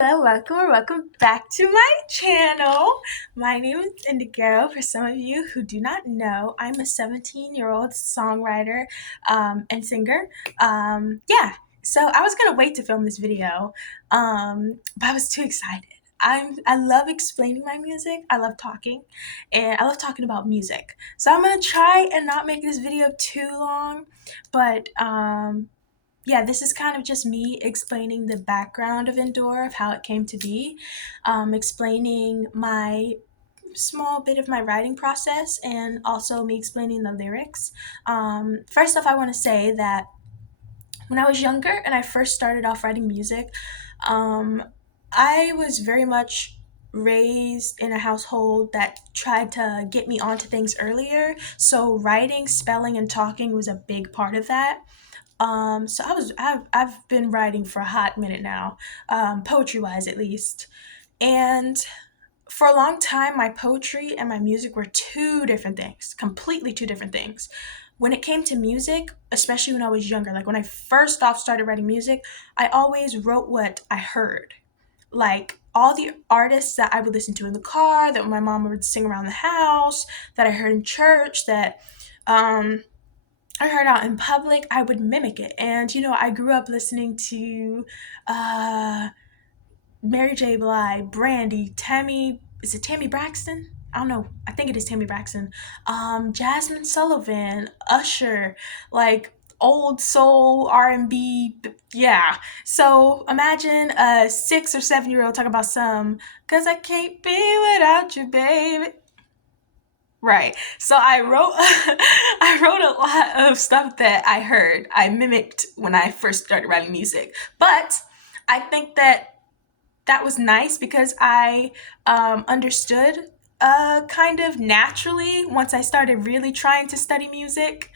Hello, welcome or welcome back to my channel. My name is Indigo. For some of you who do not know, I'm a 17-year-old songwriter and singer. Yeah, so I was gonna wait to film this video, but I was too excited. I love explaining my music. I love talking, and I love talking about music. So I'm gonna try and not make this video too long, but yeah, this is kind of just me explaining the background of Endure, of how it came to be, explaining my small bit of my writing process, and also me explaining the lyrics. First off, I want to say that when I was younger and I first started off writing music, um, I was very much raised in a household that tried to get me onto things earlier. So writing, spelling, and talking was a big part of that. I've been writing for a hot minute now, poetry wise at least. And for a long time, my poetry and my music were two different things, completely two different things. When it came to music, especially when I was younger, like when I first off started writing music, I always wrote what I heard. Like all the artists that I would listen to in the car, that my mom would sing around the house, that I heard in church, that um, I heard out in public, I would mimic it. And I grew up listening to uh, Mary J. Blige, Brandy, Tammy. Is it Tammy Braxton? I don't know. I think it is Tammy Braxton. Jasmine Sullivan, Usher, like old soul R&B. Yeah. So imagine a 6 or 7 year old talking about some, cause I can't be without you, baby. Right. So I wrote I wrote a lot of stuff that I heard. I mimicked when I first started writing music. But I think that that was nice because I understood kind of naturally once I started really trying to study music,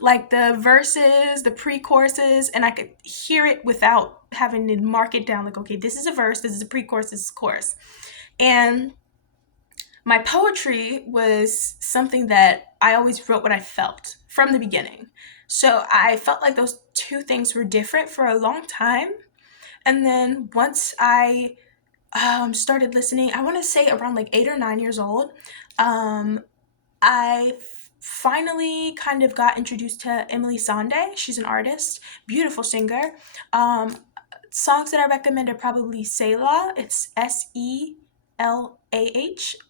like the verses, the pre-choruses, and I could hear it without having to mark it down like, okay, this is a verse, this is a pre-chorus, this is a chorus. And my poetry was something that I always wrote what I felt from the beginning. So I felt like those two things were different for a long time. And then once I started listening, I want to say around like 8 or 9 years old, um, I finally kind of got introduced to Emily Sande. She's an artist, beautiful singer. Um, Songs that I recommend are probably Selah. It's Selah,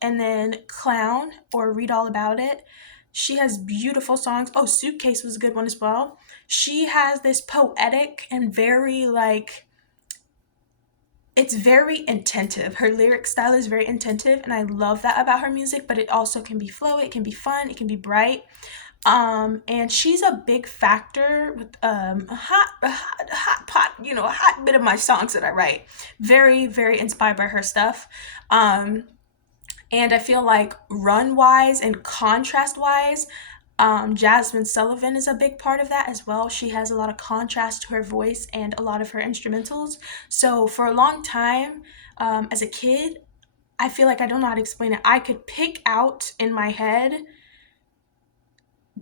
and then Clown or Read All About It. She has beautiful songs. Oh, Suitcase was a good one as well. She has this poetic and very like it's very intentive. Her lyric style is very intentive, and I love that about her music, but it also can be flowy, it can be fun, it can be bright. And she's a big factor with a hot pot, a hot bit of my songs that I write. Very, very inspired by her stuff. Um, and I feel like run wise and contrast wise, Jasmine Sullivan is a big part of that as well. She has a lot of contrast to her voice and a lot of her instrumentals. So for a long time, as a kid, I feel like I don't know how to explain it. I could pick out in my head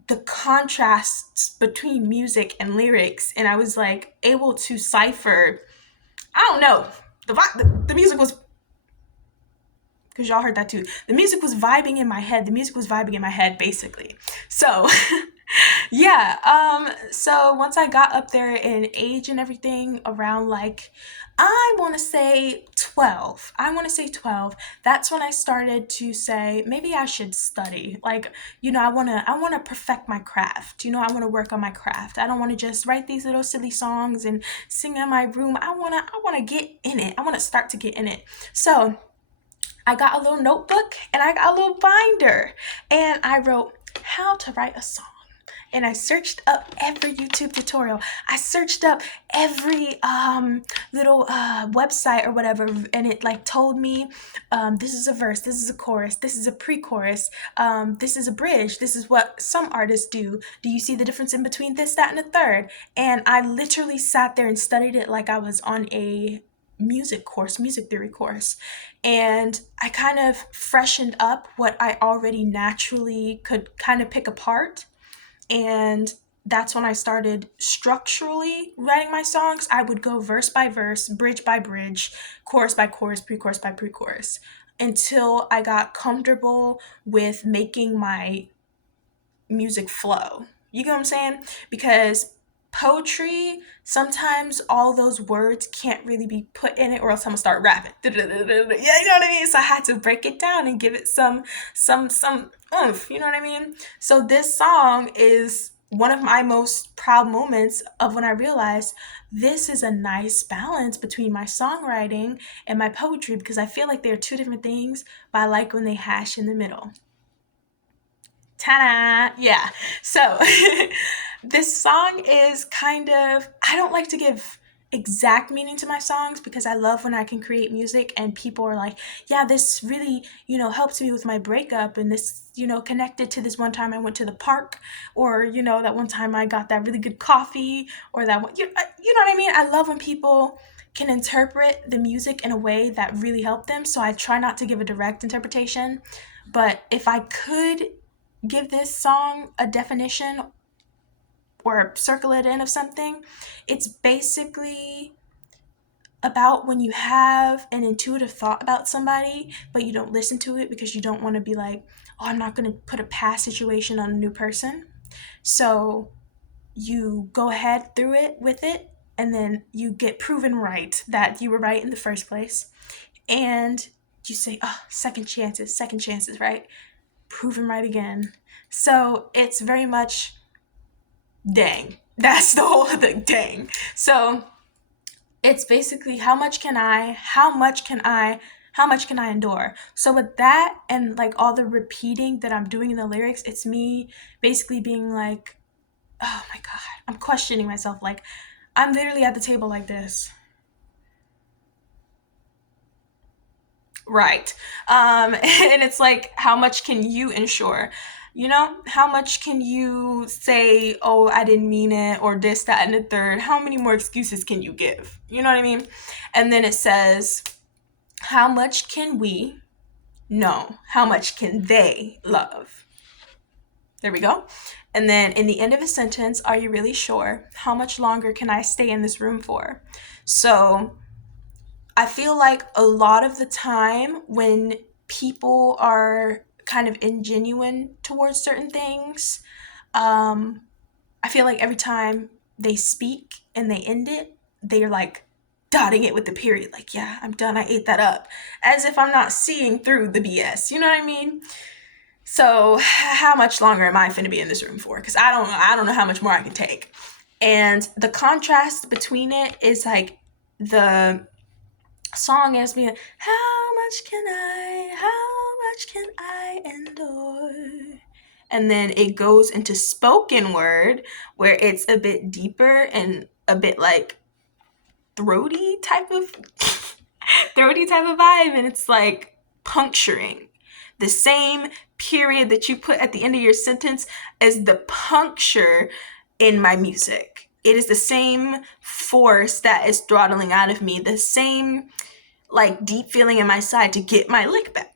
the contrasts between music and lyrics, and I was like able to cipher. I don't know. The music was, because y'all heard that too. The music was vibing in my head. The music was vibing in my head, basically. So yeah, so once I got up there in age and everything, around like, I want to say 12. I want to say 12. That's when I started to say maybe I should study. Like, I want to perfect my craft. I want to work on my craft. I don't want to just write these little silly songs and sing in my room. I want to get in it. I want to start to get in it. So, I got a little notebook and I got a little binder, and I wrote how to write a song. And I searched up every YouTube tutorial. I searched up every little website or whatever, and it like told me, this is a verse, this is a chorus, this is a pre-chorus, this is a bridge, this is what some artists do. Do you see the difference in between this, that, and a third? And I literally sat there and studied it like I was on a music theory course. And I kind of freshened up what I already naturally could kind of pick apart, and that's when I started structurally writing my songs. I would go verse by verse, bridge by bridge, chorus by chorus, pre-chorus by pre-chorus, until I got comfortable with making my music flow. You get what I'm saying? Because poetry, sometimes all those words can't really be put in it, or else I'm gonna start rapping. Yeah, you know what I mean? So I had to break it down and give it some oomph, you know what I mean? So this song is one of my most proud moments of when I realized this is a nice balance between my songwriting and my poetry, because I feel like they're two different things, but I like when they hash in the middle. Ta-da! Yeah. So this song is kind of, I don't like to give exact meaning to my songs because I love when I can create music and people are like, yeah, this really, helped me with my breakup, and this, connected to this one time I went to the park, or, that one time I got that really good coffee, or that one, you know what I mean? I love when people can interpret the music in a way that really helped them. So I try not to give a direct interpretation. But if I could give this song a definition or circle it in of something, it's basically about when you have an intuitive thought about somebody, but you don't listen to it because you don't want to be like, oh, I'm not going to put a past situation on a new person. So you go ahead through it with it, and then you get proven right that you were right in the first place. And you say, oh, second chances, right? Proven right again. So it's very much dang. That's the whole thing, dang. So it's basically how much can I endure? So with that and like all the repeating that I'm doing in the lyrics, it's me basically being like, oh my God, I'm questioning myself. Like, I'm literally at the table like this. Right. And it's like, how much can you ensure? How much can you say, oh, I didn't mean it, or this, that, and the third? How many more excuses can you give? You know what I mean? And then it says, how much can we? No. How much can they love? There we go. And then in the end of a sentence, are you really sure? How much longer can I stay in this room for? So I feel like a lot of the time when people are kind of ingenuine towards certain things, um, I feel like every time they speak and they end it, they're like dotting it with the period. Like, yeah, I'm done. I ate that up. As if I'm not seeing through the BS. You know what I mean? So how much longer am I finna be in this room for? Because I don't know how much more I can take. And the contrast between it is like the song as being, how much can I endure? And then it goes into spoken word where it's a bit deeper and a bit like throaty type of throaty type of vibe, and it's like puncturing. The same period that you put at the end of your sentence as the puncture in my music. It is the same force that is throttling out of me, the same like deep feeling in my side to get my lick back?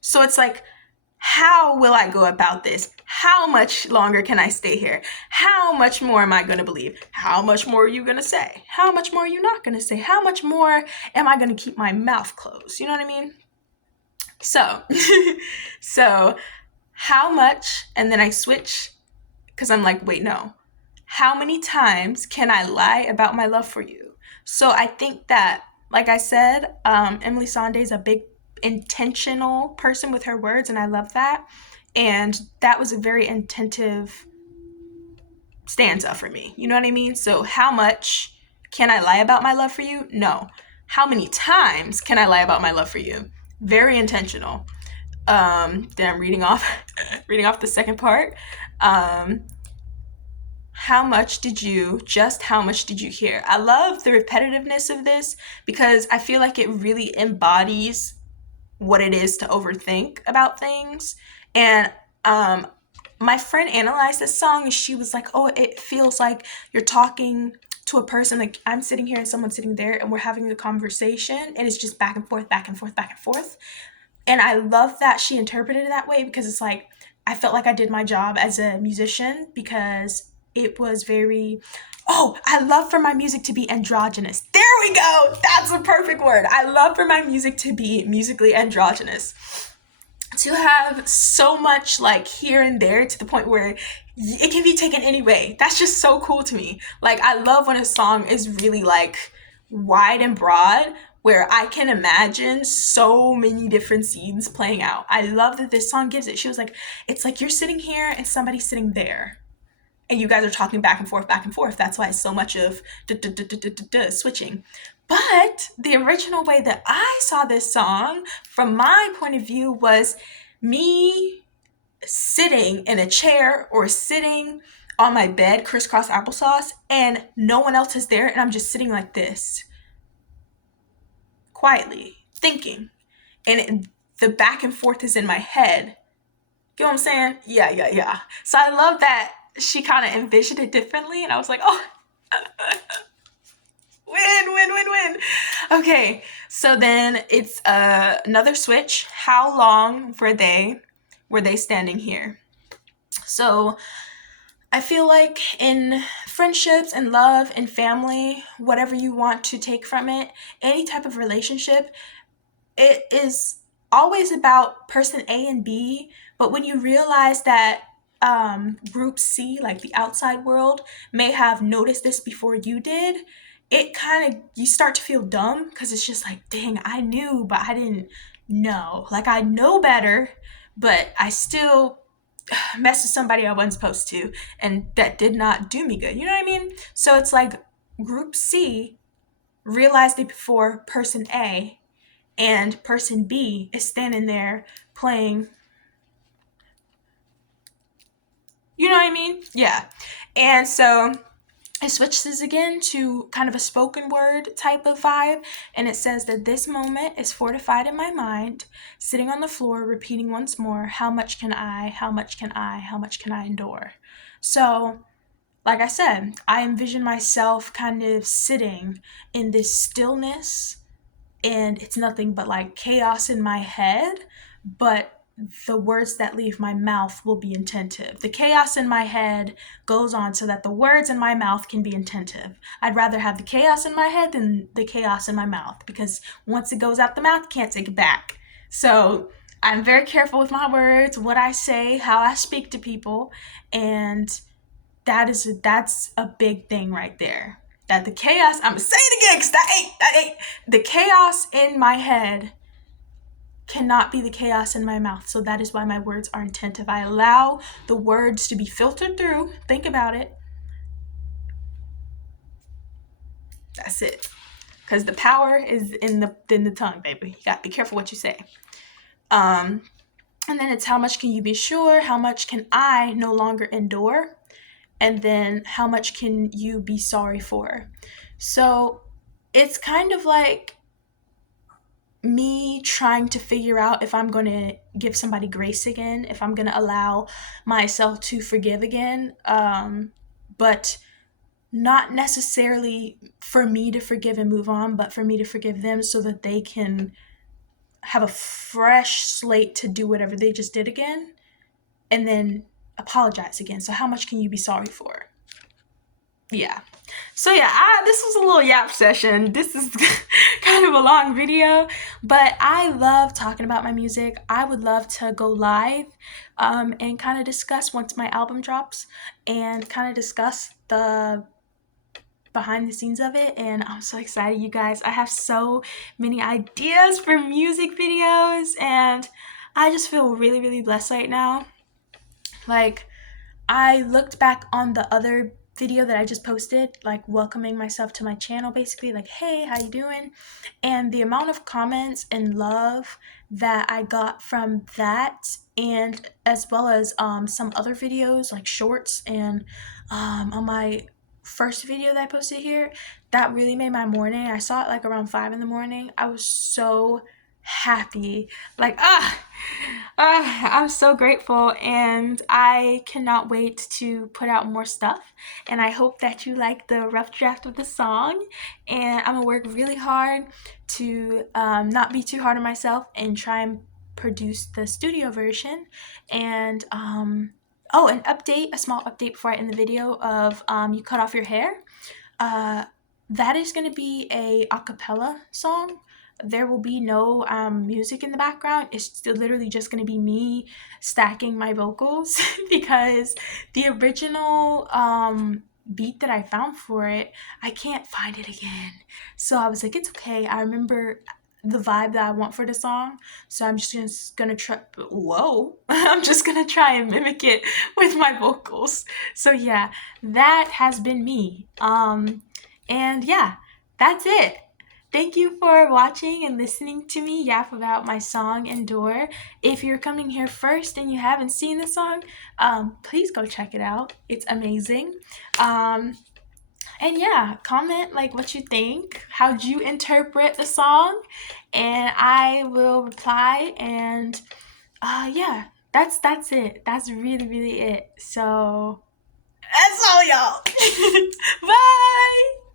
So it's like, how will I go about this? How much longer can I stay here? How much more am I going to believe? How much more are you going to say? How much more are you not going to say? How much more am I going to keep my mouth closed? You know what I mean? So, so how much, and then I switch because I'm like, wait, no. How many times can I lie about my love for you? So I think that, like I said, Emily Sandé is a big intentional person with her words, and I love that. And that was a very intentive stanza for me. You know what I mean? So how much can I lie about my love for you? No. How many times can I lie about my love for you? Very intentional. Then I'm reading off reading off the second part. How much did you hear? I love the repetitiveness of this because I feel like it really embodies what it is to overthink about things. And my friend analyzed this song and she was like, oh, it feels like you're talking to a person, like I'm sitting here and someone's sitting there and we're having a conversation and it's just back and forth, back and forth, back and forth. And I love that she interpreted it that way because it's like, I felt like I did my job as a musician because it was very, oh, I love for my music to be androgynous. There we go. That's a perfect word. I love for my music to be musically androgynous. To have so much like here and there to the point where it can be taken any way. That's just so cool to me. Like, I love when a song is really like wide and broad, where I can imagine so many different scenes playing out. I love that this song gives it. She was like, it's like you're sitting here and somebody's sitting there, and you guys are talking back and forth, back and forth. That's why it's so much of switching. But the original way that I saw this song, from my point of view, was me sitting in a chair or sitting on my bed, crisscross applesauce, and no one else is there, and I'm just sitting like this, quietly, thinking. And the back and forth is in my head. You know what I'm saying? Yeah. So I love that she kind of envisioned it differently, and I was like, oh, win. Okay, so then it's another switch. How long were they standing here? So I feel like in friendships and love and family, whatever you want to take from it, any type of relationship, it is always about person A and B. But when you realize that group C, like the outside world, may have noticed this before you did, it kind of, you start to feel dumb, because it's just like, dang, I knew, but I didn't know. Like, I know better, but I still messed with somebody I wasn't supposed to, and that did not do me good. You know what I mean? So it's like group C realized it before person A, and person B is standing there playing. You know what I mean? Yeah. And so it switches again to kind of a spoken word type of vibe, and it says that this moment is fortified in my mind, sitting on the floor, repeating once more, how much can I, how much can I, how much can I endure? So, like I said, I envision myself kind of sitting in this stillness, and it's nothing but like chaos in my head, but the words that leave my mouth will be intentive. The chaos in my head goes on so that the words in my mouth can be intentive. I'd rather have the chaos in my head than the chaos in my mouth, because once it goes out the mouth, can't take it back. So I'm very careful with my words, what I say, how I speak to people, and that's a big thing right there. That the chaos, I'm gonna say it again, because that ain't, the chaos in my head cannot be the chaos in my mouth. So that is why my words are intentive. I allow the words to be filtered through. Think about it. That's it. Because the power is in the tongue, baby. You gotta be careful what you say. And then it's how much can you be sure? How much can I no longer endure? And then how much can you be sorry for? So it's kind of like me trying to figure out if I'm going to give somebody grace again, if I'm going to allow myself to forgive again, but not necessarily for me to forgive and move on, but for me to forgive them so that they can have a fresh slate to do whatever they just did again, and then apologize again. So how much can you be sorry for? Yeah. So yeah, this was a little yap session. This is kind of a long video, but I love talking about my music. I would love to go live and kind of discuss once my album drops, and kind of discuss the behind the scenes of it. And I'm so excited, you guys. I have so many ideas for music videos, and I just feel really, really blessed right now. Like, I looked back on the other video that I just posted, like welcoming myself to my channel, basically, like, hey, how you doing? And the amount of comments and love that I got from that, and as well as some other videos like shorts, and on my first video that I posted here, that really made my morning. I saw it like around 5 in the morning. I was so happy, like I'm so grateful, and I cannot wait to put out more stuff. And I hope that you like the rough draft of the song, and I'm gonna work really hard to not be too hard on myself and try and produced the studio version. And oh, an update, a small update before I end the video of You Cut Off Your Hair. Uh, that is going to be a acapella song. There will be no music in the background. It's still literally just going to be me stacking my vocals because the original beat that I found for it, I can't find it again. So I was like, it's okay. I remember the vibe that I want for the song. So I'm just gonna try. Whoa! I'm just gonna try and mimic it with my vocals. So yeah, that has been me. And yeah, that's it. Thank you for watching and listening to me yap about my song Endure. If you're coming here first and you haven't seen the song, please go check it out. It's amazing. And yeah, comment like what you think. How'd you interpret the song? And I will reply. And yeah, that's it. That's really it. So that's all, y'all. Bye.